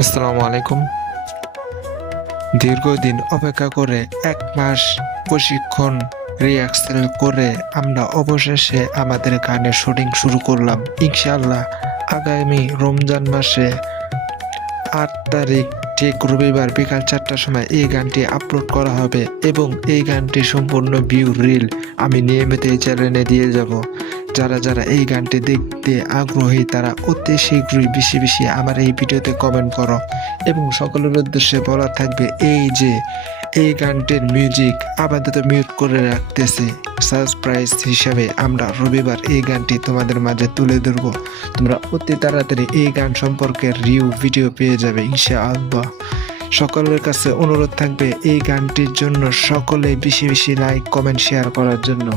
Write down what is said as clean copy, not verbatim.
আসসালামু আলাইকুম। দীর্ঘদিন অপেক্ষা করে ১ মাস প্রশিক্ষণ রিহার্সাল করে আমরা অবশেষে আমাদের গানের শুটিং শুরু করলাম। ইনশাআল্লাহ আগামী রমজান মাসে ৮ তারিখ ঠিক রবিবার বিকাল ৪টার সময় এই গানটি আপলোড করা হবে এবং এই গানটি সম্পূর্ণ ভিউ রিল আমি নিয়মিত এই চ্যানেলে দিয়ে যাব। যারা এই গানটি দেখতে আগ্রহী তারা অতি শীঘ্রই বেশি আমার এই ভিডিওতে কমেন্ট করো এবং সকলের উদ্দেশ্যে বলা থাকবে এই গানটির মিউজিক আপাতত মিউট করে রাখতেছি। সারপ্রাইজ হিসাবে আমরা রবিবার এই গানটি তোমাদের মাঝে তুলে ধরব। তোমরা অতি তাড়াতাড়ি এই গান সম্পর্কে ভিডিও পেয়ে যাবে ইনশাআল্লাহ। সকলের কাছে অনুরোধ থাকবে এই গানটির জন্য সকলে বেশি লাইক কমেন্ট শেয়ার করার জন্য।